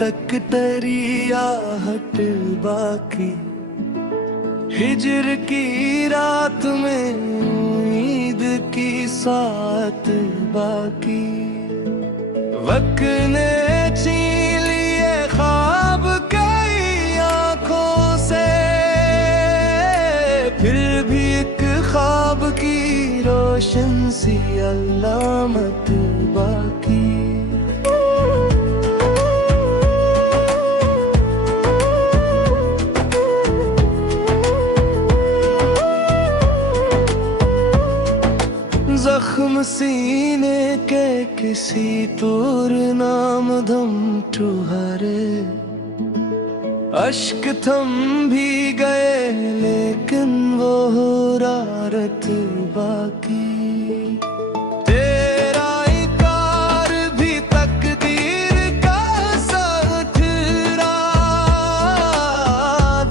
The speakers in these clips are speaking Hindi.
तक तेरी आहट बाकी, हिजर की रात में उम्मीद की साथ बाकी। वक्त ने छीन लिए ख्वाब कई आंखों से, फिर भी एक ख्वाब की रोशन सी अलामत बाकी। जख्म सीने के किसी तूर नाम धम ठुहरे, अश्क थम भी गए लेकिन वो हुरारत बाकी। तेरा इकार भी तकदीर का साथ रहा,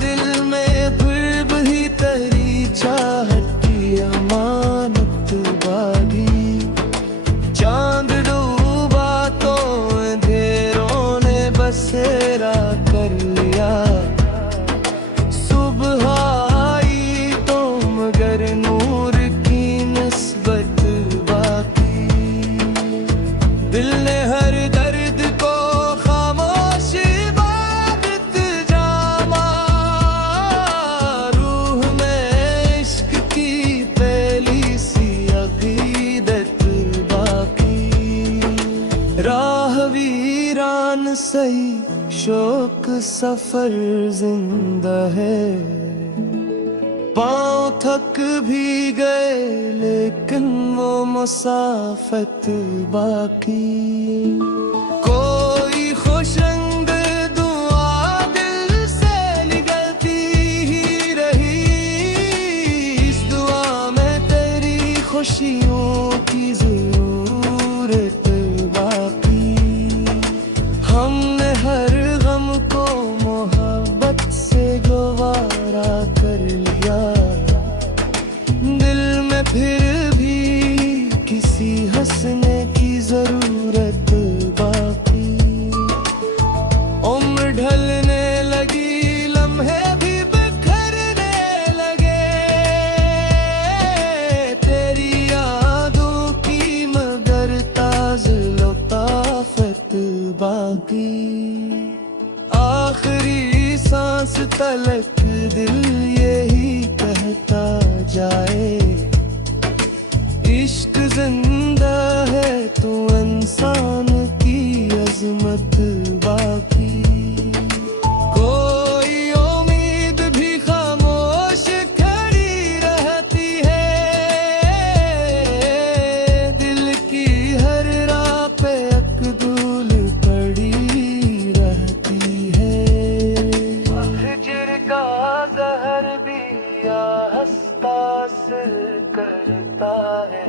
दिल में फिर भी तेरी चाहत की अमानत बागी। चांद डूबा तो अंधेरों ने बसेरा कर लिया, सुबह आई तो मगर नूर की निस्बत बाकी। दिल ने हर दर्द को खामोश इबादत जामा, रूह में इश्क की पहली सी अकीदत बाकी। राह वीरान सही शोक सफर जिंदा है, पाँव थक भी गए लेकिन वो मुसाफत बाकी। कोई खुशंग दुआ दिल से निकलती ही रही, इस दुआ में तेरी खुशियों की जरूरत बाकी। हमने हर गम को मोहब्बत से गवारा कर लिया, दिल में फिर भी किसी हंसने की जरूरत बाकी। उम्र ढलने लगी, लम्हे भी बिखरने लगे, तेरी यादों की मगर ताज़ लताफत बाकी। आखिरी सांस तलक दिल यही कहता जाए, इश्क जिंदा है तो इंसान की अजमत बाकी। कोई उम्मीद भी खामोश खड़ी रहती है, दिल की हर राह पे अकदूल पड़ी रहती है। हिजर का जहर भी हस्तासर करता है,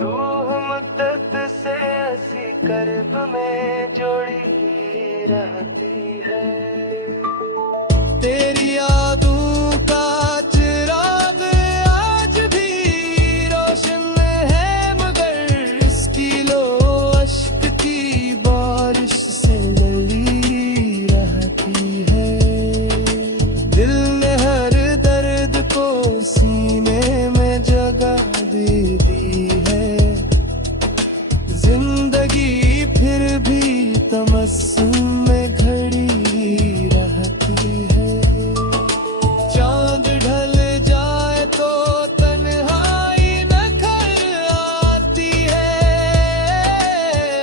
रूह मुद्दत से ऐसी कर्ब में जोड़ी रहती है। तेरी यादों का चिराग आज भी रोशन है, मगर इसकी लो अश्क की बारिश से लली रहती है। दिल ने हर दर्द को सीने में जगह दे दी है, जिंदगी फिर भी तमस्सुम में खड़ी रहती है। चांद ढल जाए तो तन्हाई नखर आती है,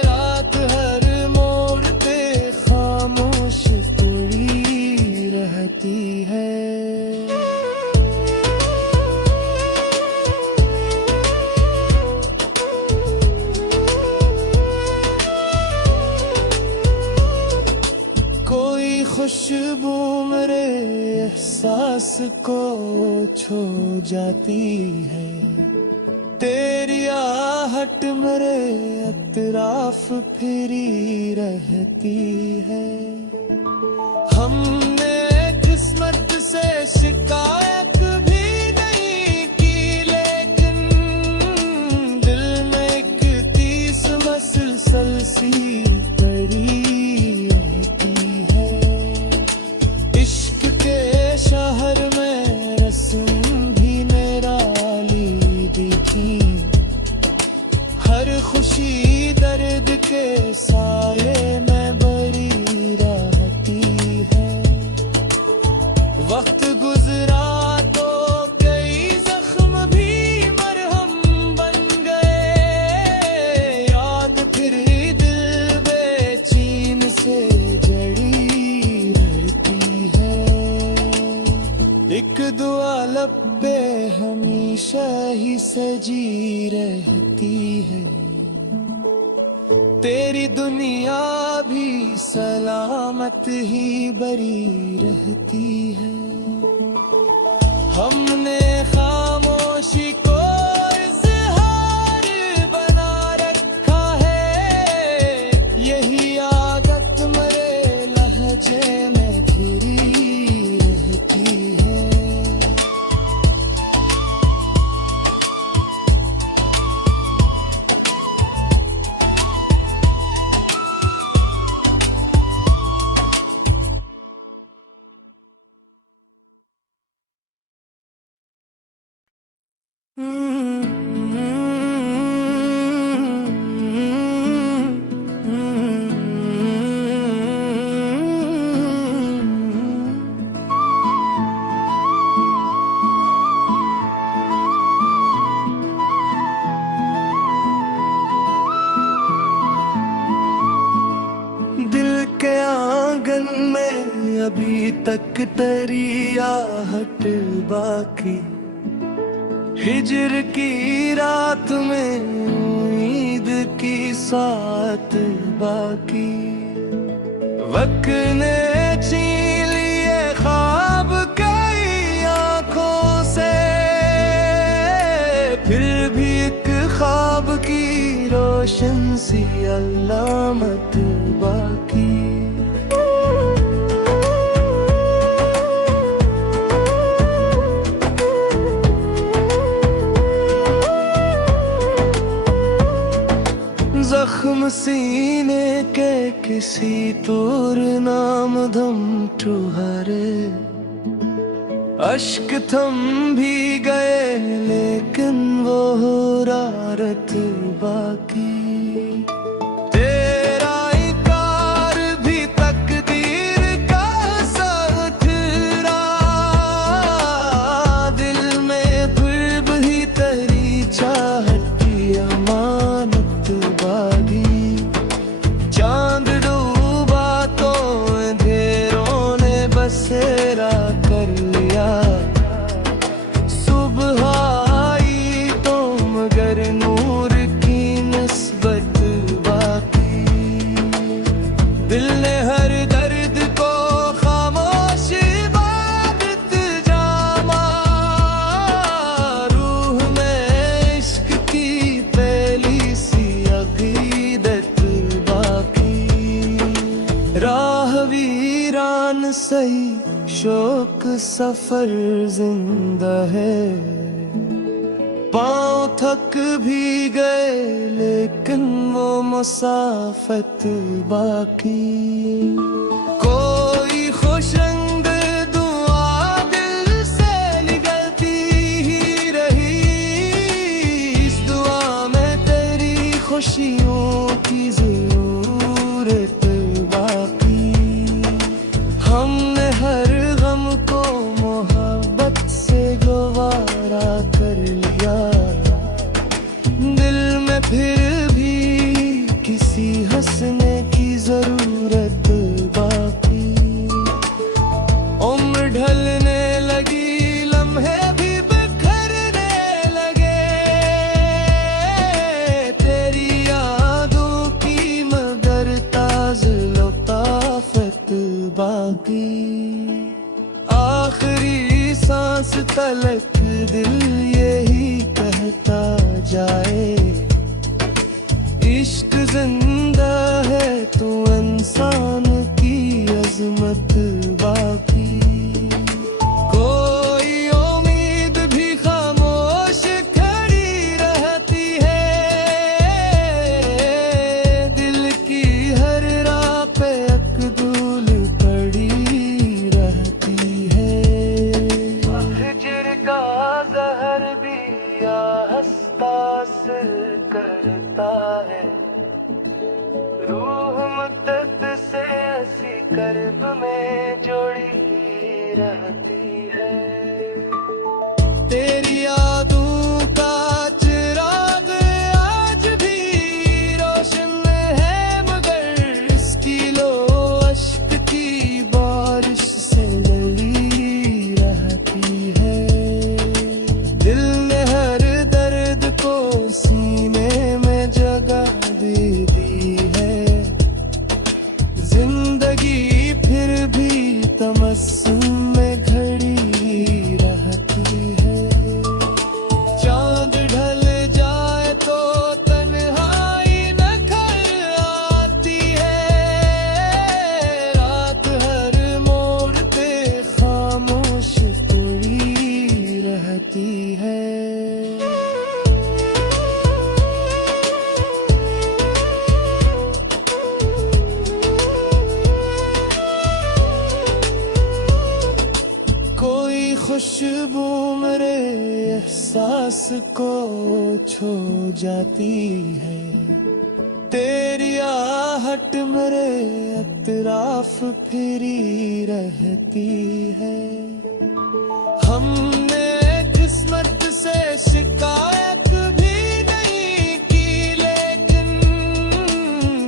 रात हर मोड़ पे खामोश पड़ी रहती है। कोई खुशबू मेरे एहसास को छू जाती है, तेरी आहट मेरे अतराफ फिरी रहती है। हमने किस्मत से शिकायत भी नहीं की, लेकिन दिल में एक तीस मसलसल सी पड़ी वक्त गुजरा तो कई जख्म भी मरहम बन गए, याद फिर दिल बेचैन से जड़ी रहती है। एक दुआ लब पे हमेशा ही सजी रहती है, तेरी दुनिया भी सलामत ही बरी रहती है। हमने खामोशी को इज़हार बना रखा है, यही आदत मेरे लहजे में फिरी रहती है। दिल के आंगन में अभी तक तेरी आहट बाकी, हिजर की रात में उम्मीद की साथ बाकी। वक्त ने छीन लिए ख्वाब कई आंखों से, फिर भी एक ख्वाब की रोशन सी अलामत बाकी। जख्म सीने के किसी तूर नाम धम ठुहारे, अश्क थम भी गए लेकिन वो हुरारत बाकी। तेरा इकार भी तकदीर का साथ रहा, दिल में फिर भी तेरी चाहत की अमानत बागी। चांद डूबा तो अंधेरों ने बसेरा कर लिया, सुबह आई तो मगर नूर की निस्बत बाकी। दिल ने हर दर्द को खामोश इबादत जामा, रूह में इश्क की पहली सी अकीदत बाकी। राह वीरान सही शोक सफर जिंदा है, पाँव थक भी गए लेकिन वो मुसाफत बाकी। कोई खुशंद दुआ दिल से निकलती ही रही, इस दुआ में तेरी खुशियों की जरूरत बाकी। हमने हर गम को मोहब्बत से गवारा कर लिया, दिल में फिर भी किसी हंसने की जरूरत बाकी। उम्र ढलने लगी, लम्हे भी बिखरने लगे, तेरी यादों की मगर ताज़ लताफत बाकी। आखिरी सांस तलक दिल यही कहता जाए, इश्क जिंदा है तो इंसान की अजमत बाकी। कोई उम्मीद भी खामोश खड़ी रहती है, दिल की हर राह पे अकदूल पड़ी रहती है। हिजर का जहर भी या हंसता सिर करता है, रूह मुद्दत से ऐसी कर्ब में है। तेरी यादों का चिराग आज भी रोशन है, मगर इसकी लो अश्क की बारिश से लगी रहती है। दिल ने हर दर्द को सीने में जगह दे दी है। जिंदगी फिर भी तमस्सुम में खड़ी रहती है। चांद ढल जाए तो तन्हाई नखर आती है। रात हर मोड़ पे खामोश पड़ी रहती है। कोई खुशबू मेरे एहसास को छू जाती है। तेरी आहट मेरे अतराफ फिरी रहती है। हमने किस्मत से शिकायत भी नहीं की, लेकिन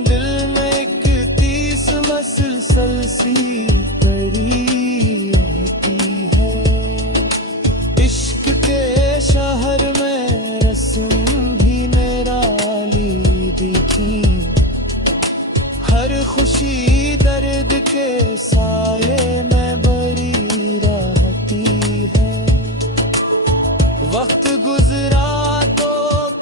दिल में एक तीस मसलसल सी पड़ी रहती है। इश्क के शहर में रस्म भी निराली दिखी। हर खुशी दर्द के साये में बरी रहती है। वक्त गुजरा तो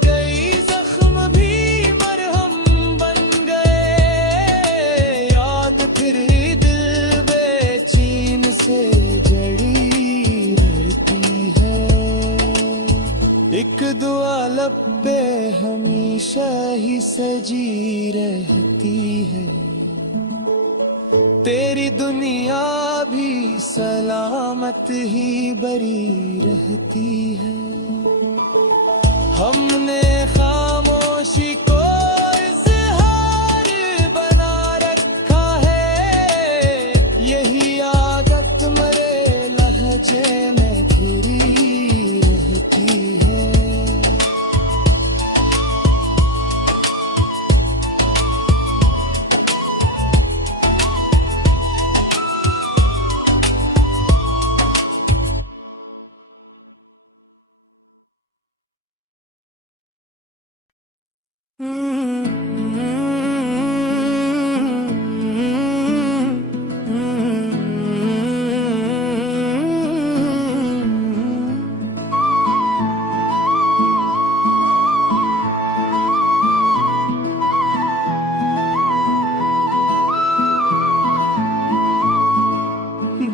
कई जख्म भी मरहम बन गए। याद फिर दिल बेचैन से जड़ी रहती है। एक दुआ लब पे हमेशा ही सजी रहती है। तेरी दुनिया भी सलामत ही बरी रहती है। हमने खामोशी को इज़हार बना रखा है। यही आदत मेरे लहजे में घिरी रहती है।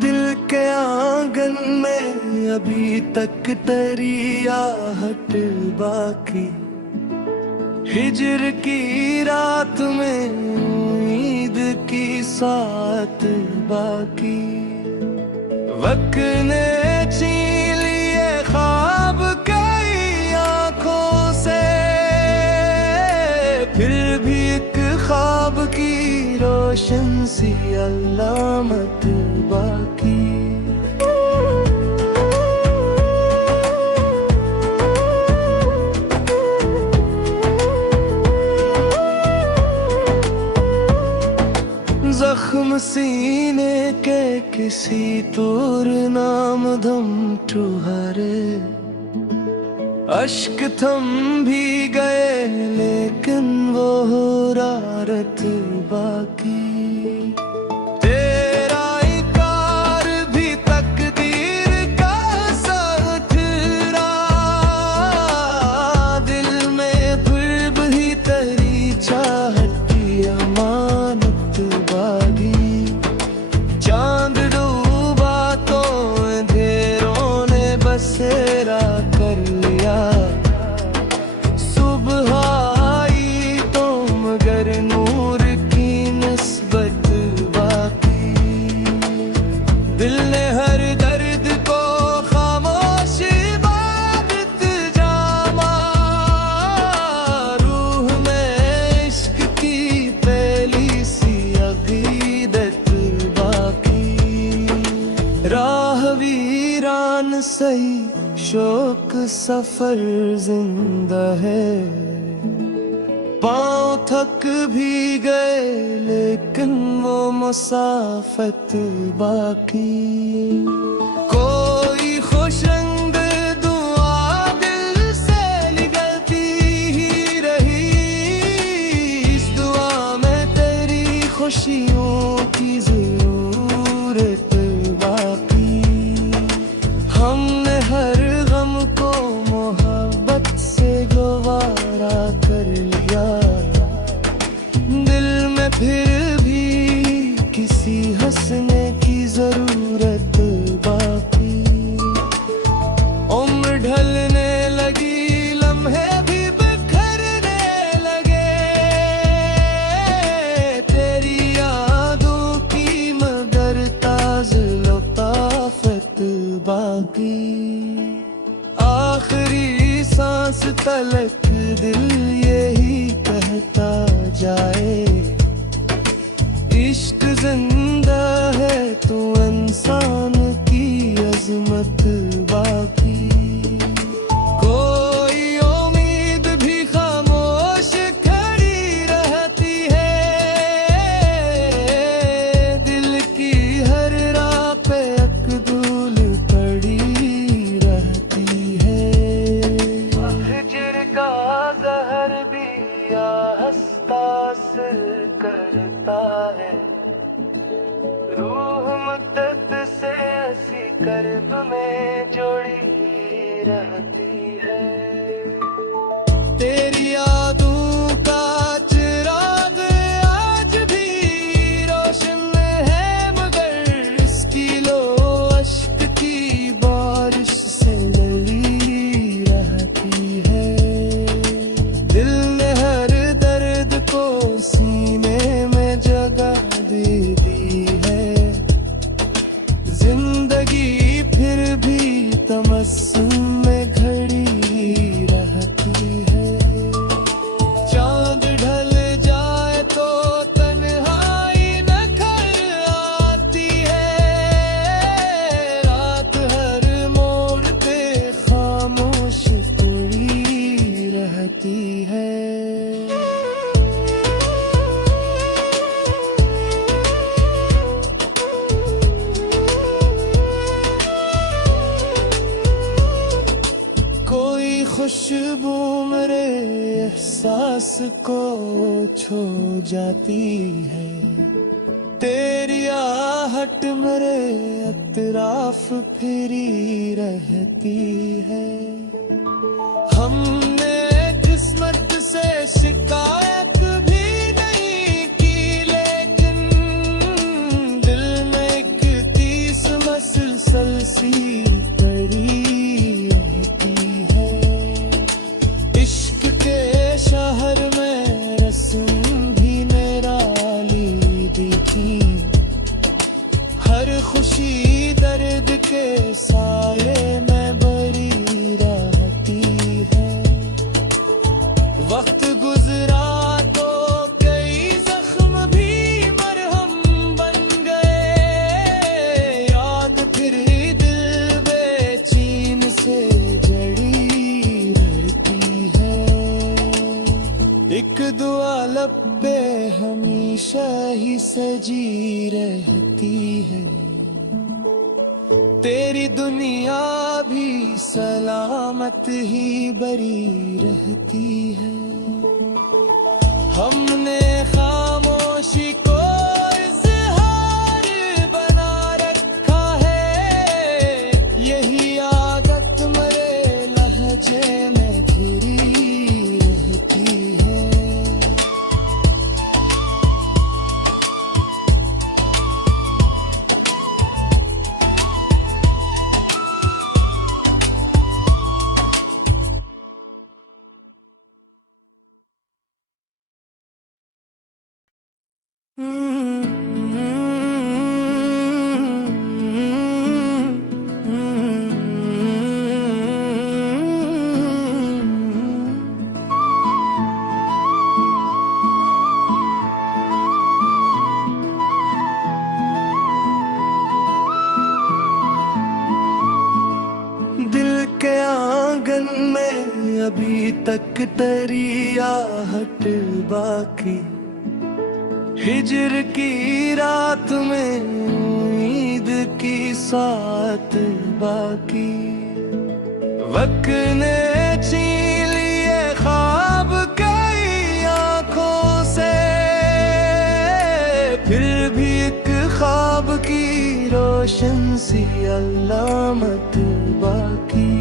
दिल के आंगन में अभी तक तेरी आहट बाकी। हिजर की रात में ईद की साथ बाकी। वक्त ने छीन लिए ख्वाब कई आंखों से, फिर भी एक ख्वाब की रोशन सी अलामत बाकी। जख्म सीने के किसी तूर नाम धम ठुहारे। अश्क थम भी गए लेकिन वो हुरारत बाकी। तेरा इकार भी तकदीर का साथ रहा। दिल में फिर भी तेरी चाहत की अमानत बागी। चांद डूबा तो अंधेरों ने बसेरा कर लिया। सुबह आई तो मगर नूर की न वीरान सही शोक सफर जिंदा है। पाँव थक भी गए लेकिन वो मुसाफत बाकी। कोई खुश रंग दुआ दिल से निकलती ही रही। इस दुआ में तेरी खुशियों की जरूरत बाकी। हमने हर गम को मोहब्बत से गवारा कर लिया। दिल में फिर भी किसी हंसने की जरूरत बाकी। उम्र ढलने लगी, लम्हे भी बिखरने लगे। तेरी यादों की मगर ताज़ा ताफत बाकी। आखिरी सांस तलक दिल यही कहता जाए, इश्क जिंदा है तो इंसान की अजमत बाकी। कोई उम्मीद भी खामोश खड़ी रहती है। दिल की हर राह पे अकदूल पड़ी रहती है। हिजर का जहर भी या हंसता सिर करता है। रूह मुद्दत से ऐसी कर्ब में जोड़ी रहती है। तेरी यादों का चिराग आज भी रोशन है, मगर इसकी लो अश्क की बारिश से लड़ी रहती है। दिल ने हर दर्द को सीने में जगह दे दी है। जिंदगी फिर भी तमस्सुम में खड़ी रहती है। चांद ढल जाए तो तन्हाई नखर आती है। रात हर मोड़ पे खामोश पड़ी रहती है। कोई खुशबू मेरे एहसास को छू जाती है। तेरी आहट मेरे अतराफ फिरी रहती है। हमने किस्मत से शिकायत भी नहीं की, लेकिन दिल में एक तीस मसलसल सी पड़ी रहती है। इश्क के शहर में रस्म भी निराली दिखी। हर खुशी दर्द के साये में बरी रहती है। वक्त गुजरा तो कई जख्म भी मरहम बन गए। याद फिर दिल बेचैन से जड़ी रहती है। एक दुआ लब पे हमेशा ही सजी रहती है। तेरी दुनिया भी सलामत ही बरी रहती है। हमने खामोशी को इज़हार बना रखा है। यही आदत मेरे लहजे में फिरी रहती है। धड़कन में अभी तक तेरी आहट बाकी, हिजर की रात में ईद की साथ बाकी। वक्त ने छीन लिए ख्वाब कई आंखों से, फिर भी एक ख्वाब की रोशन सी अलामत बाकी।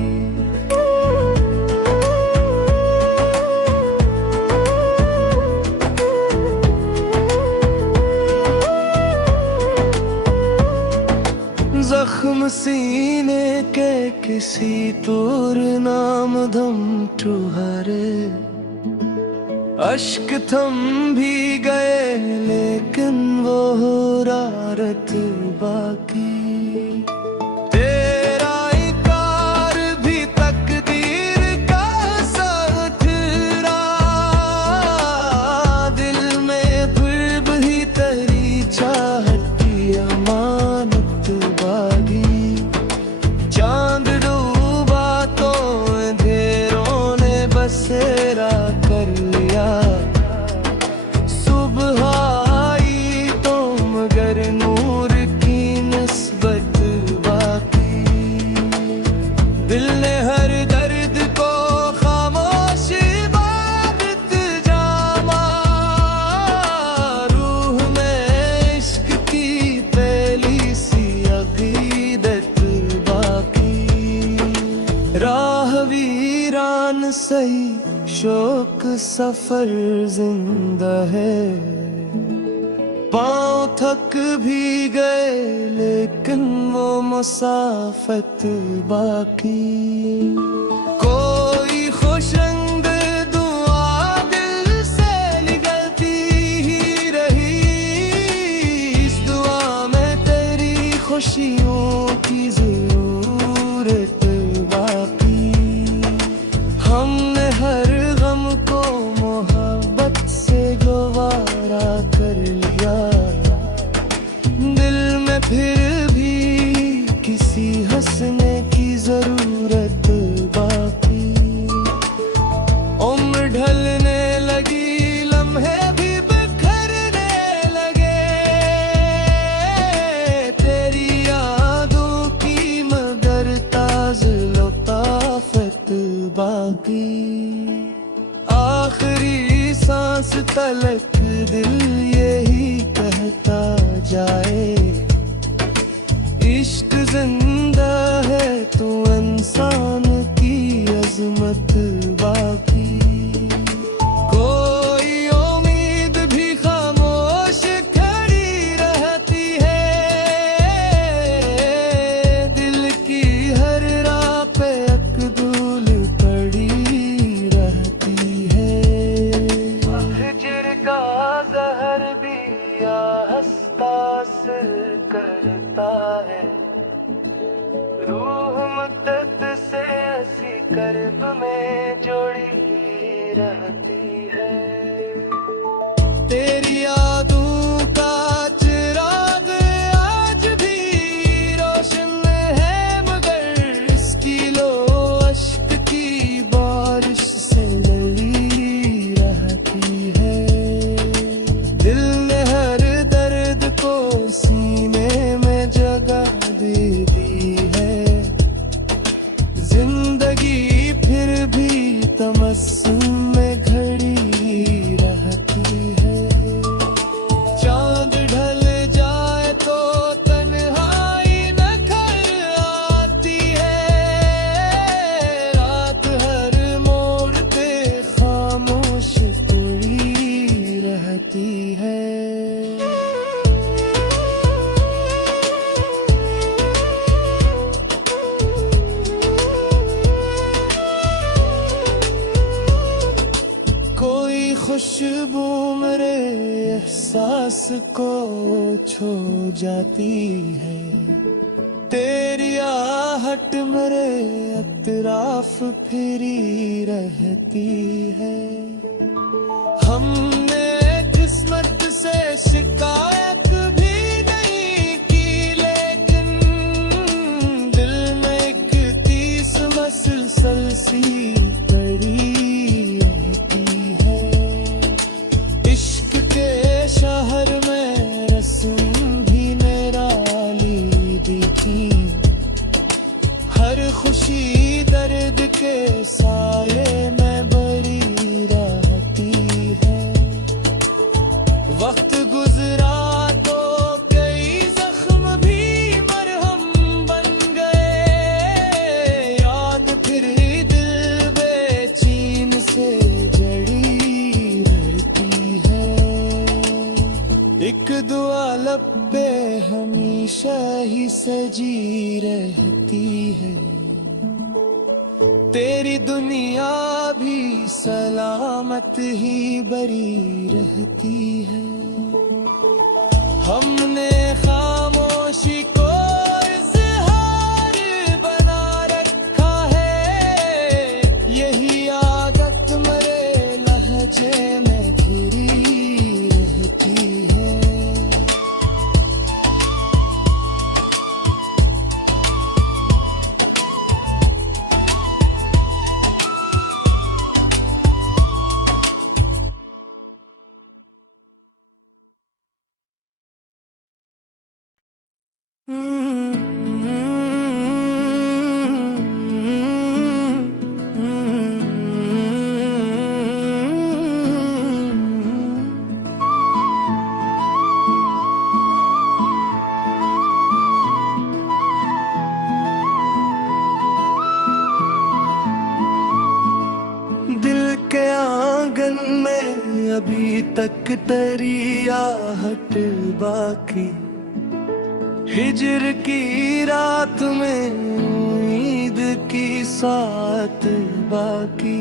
जख्म सीने के किसी तोर नाम धम तुम्हारे, अश्क थम भी गए लेकिन वो रारत बाकी। तेरा इकार भी तकदीर का साथ रहा, दिल में फिर भी तेरी चाहत की अमानत बागी। चांद डूबा तो अंधेरों ने बसेरा कर लिया, सुबह आई तो मगर नूर की निस्बत बाकी। दिल ने हर दर्द को खामोश इबादत जामा, रूह में इश्क की पहली सी अकीदत बाकी। राह वीरान सही शोक सफर जिंदा है, पाँव थक भी गए लेकिन वो मुसाफत बाकी। कोई खुश रंग दुआ दिल से निकलती ही रही, इस दुआ में तेरी खुशियों की जरूरत बाकी। हमने हर गम को मोहब्बत से गवारा कर लिया, दिल में फिर भी किसी हंसने की जरूरत बाकी। उम्र ढलने लगी, लम्हे भी बिखरने लगे, तेरी यादों की मगर ताज़ लताफत बाकी। आखिरी सांस तलक दिल यही कहता जाए, इश्क जिंदा है तो इंसान की अजमत बाकी। कोई उम्मीद भी खामोश खड़ी रहती है, दिल की हर राह पे अकदूल पड़ी रहती है। हिजर का जहर भी या हंसता सिर करता है, रूह मुद्दत से ऐसी कर्ब में जोड़ी रहती है। तेरी यादों का चिराग आज भी रोशन है, मगर इसकी लो अश्क की बारिश से लली रहती है। दिल ने हर दर्द को सीने में जगह दे दी है, जिंदगी फिर भी तमस्सुम में घड़ी रहती है। चांद ढल जाए तो तन्हाई नखर आती है, रात हर मोड़ पे खामोश पड़ी रहती है। कोई खुशबू मेरे एहसास को छू जाती है, तेरी आहट मेरे अतराफ फिरी रहती है। हमने किस्मत से शिकायत भी नहीं की, लेकिन दिल में एक तीस मसलसल सी खुशी दर्द के साए में बरी रहती है। वक्त गुजरा तो कई जख्म भी मरहम बन गए, याद फिर दिल बेचैन से जड़ी रहती है। एक दुआ लब पे हमेशा ही सजी रहती है, तेरी दुनिया भी सलामत ही बरी रहती है। हमने खामोशी को इज़हार बना रखा है, यही आदत मरे लहजे में फिरी रहती है। दिल के आंगन में अभी तक तेरी आहट बाकी, हिजर की रात में ईद की साथ बाकी।